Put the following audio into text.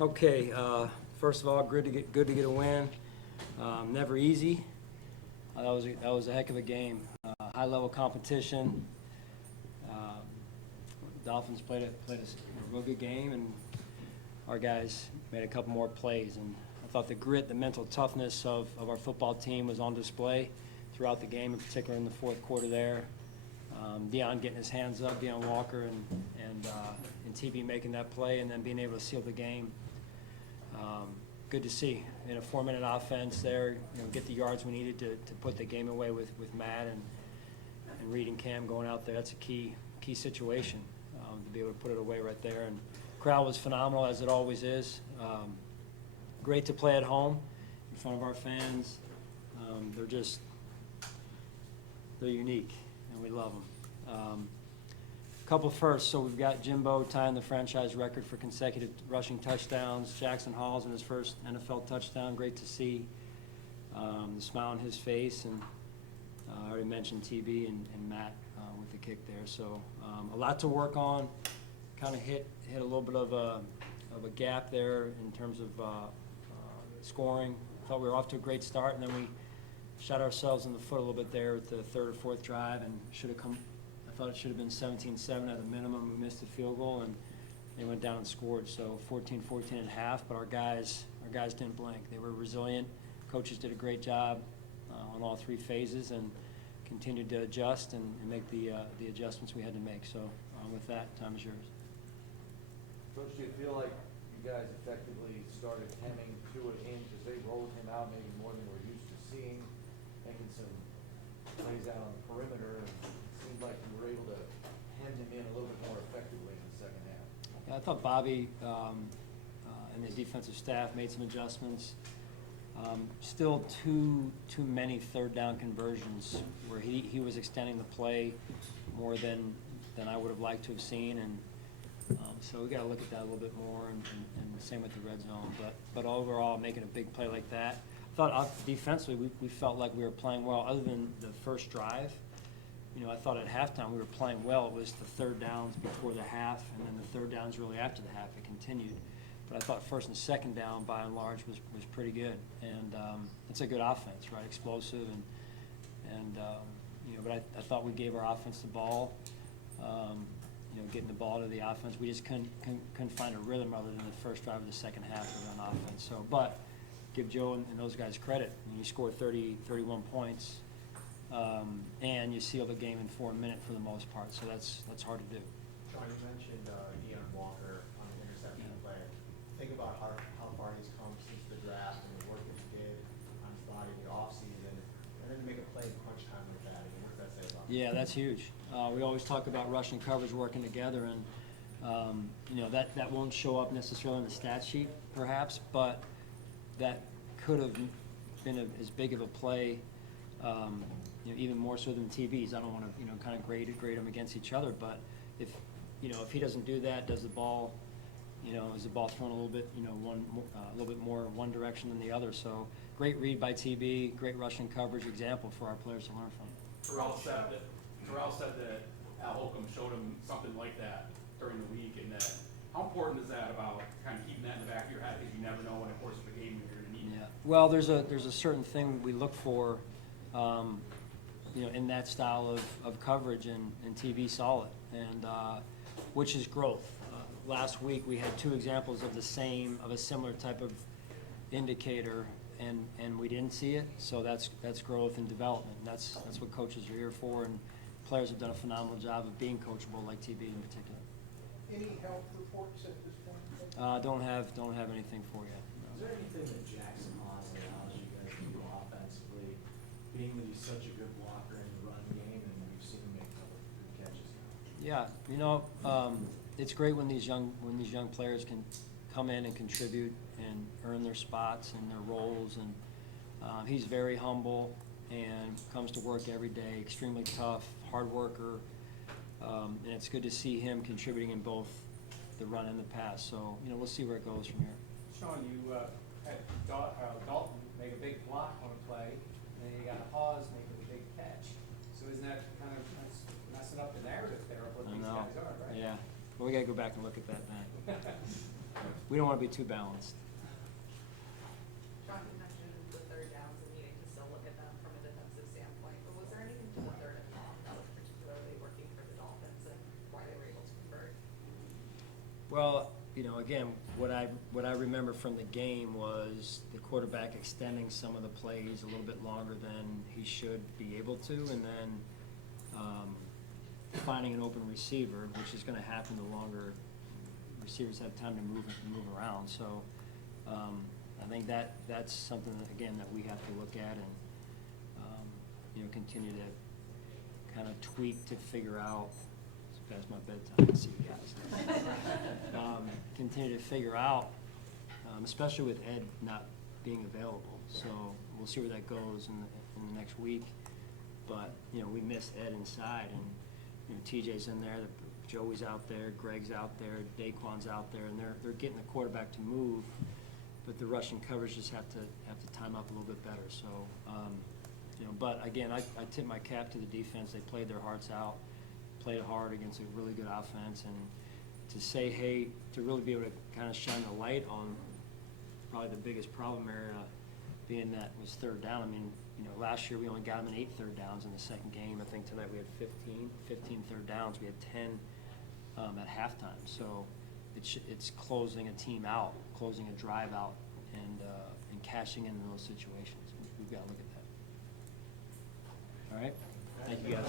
Okay, first of all, good to get a win. Never easy. That was a heck of a game. High level competition. Dolphins played a real good game, and our guys made a couple more plays. And I thought the grit, the mental toughness of our football team was on display throughout the game, in particular in the fourth quarter there. Deion getting his hands up, Deion Walker, and TB making that play, and then being able to seal the game. Good to see in a 4-minute offense there, get the yards we needed to put the game away with Matt and Reed and Cam going out there. That's a key situation to be able to put it away right there. And crowd was phenomenal, as it always is. Great to play at home in front of our fans. They're unique, and we love them. Couple first, so we've got Jimbo tying the franchise record for consecutive rushing touchdowns. Jackson Hall's in his first NFL touchdown. Great to see the smile on his face. And I already mentioned TB and Matt with the kick there. So a lot to work on. Kind of hit a little bit of a gap there in terms of scoring. Thought we were off to a great start, and then we shot ourselves in the foot a little bit there with the third or fourth drive, and should have come. I thought it should have been 17-7 at a minimum. We missed the field goal, and they went down and scored. So 14-14 at half, but our guys didn't blink. They were resilient. Coaches did a great job on all three phases and continued to adjust and make the adjustments we had to make. So with that, time is yours. Coach, do you feel like you guys effectively started hemming Tua in because they rolled him out maybe more than we're used to seeing, making some plays out on the perimeter? It seemed like you were able to hem him in a little bit more effectively in the second half. Yeah, I thought Bobby and the defensive staff made some adjustments. Still too many third down conversions where he was extending the play more than I would have liked to have seen, and so we got to look at that a little bit more, and the same with the red zone. But overall, making a big play like that, I thought defensively we felt like we were playing well, other than the first drive. I thought at halftime we were playing well. It was the third downs before the half, and then the third downs really after the half. It continued. But I thought first and second down, by and large, was pretty good. And it's a good offense, right? Explosive, but I thought we gave our offense the ball. Getting the ball to the offense, we just couldn't find a rhythm other than the first drive of the second half of on offense. So, but give Joe and those guys credit. You scored 31 points. And you seal the game in 4 minutes for the most part, so that's hard to do. Sean, you mentioned Deion Walker on the interception play. Think about how far he's come since the draft and the work that he did on his body in the offseason, and then to make a play in crunch time like that. What does that say about him? Yeah, that's huge. We always talk about rush and coverage working together, and that won't show up necessarily in the stat sheet, perhaps, but that could have been as big of a play. Even more so than TVs. I don't want to, kind of grade them against each other. But if he doesn't do that, does the ball, is the ball thrown a little bit, a little bit more one direction than the other? So great read by TB, great rushing coverage example for our players to learn from. Terrell said that Al Holcomb showed him something like that during the week, and that how important is that about kind of keeping that in the back of your head because you never know in the course of the game when you're going to need it? Yeah. Well, there's a certain thing we look for. In that style of coverage, and TV saw it, and which is growth. Last week we had two examples of a similar type of indicator, and we didn't see it. So that's growth and development. That's what coaches are here for, and players have done a phenomenal job of being coachable, like TB in particular. Any health reports at this point? Don't have anything for you. No. Is there anything that Jackson Haas allows you guys to do offensively, being that he's such a good blocker in the run game, and we've seen him make a couple of good catches now? Yeah, it's great when these young players can come in and contribute and earn their spots and their roles. And he's very humble and comes to work every day. Extremely tough, hard worker, and it's good to see him contributing in both the run and the pass. So we'll see where it goes from here. Sean, you had Dalton make a big block on a play, and then you got Hawes making a big catch. So isn't that kind of messing up the narrative there of what these guys are, right? Yeah. Well, we got to go back and look at that now. we don't want to be too balanced. Sean, you mentioned the third downs and needing to still look at them from a defensive standpoint, but was there anything to the third and long that was particularly working for the Dolphins and why they were able to convert? Well, you know, again, what I remember from the game was the quarterback extending some of the plays a little bit longer than he should be able to, and then finding an open receiver, which is going to happen the longer receivers have time to move around. So I think that's something that, again, that we have to look at and you know, continue to kind of tweak to figure out. It's past my bedtime. I see you guys. Continue to figure out, especially with Ed not being available. So we'll see where that goes in the next week. But you know, we missed Ed inside, and you know, TJ's in there, Joey's out there, Greg's out there, Daquan's out there, and they're getting the quarterback to move. But the rushing coverage just have to time up a little bit better. So you know, but again, I tip my cap to the defense. They played their hearts out, played hard against a really good offense, and to say, hey, to really be able to kind of shine the light on probably the biggest problem area being that was third down. I mean, you know, last year we only got them in 8 third downs in the second game. I think tonight we had 15 third downs. We had 10 at halftime. So it's closing a team out, closing a drive out, and cashing in those situations. We've got to look at that. All right? Thank you, guys.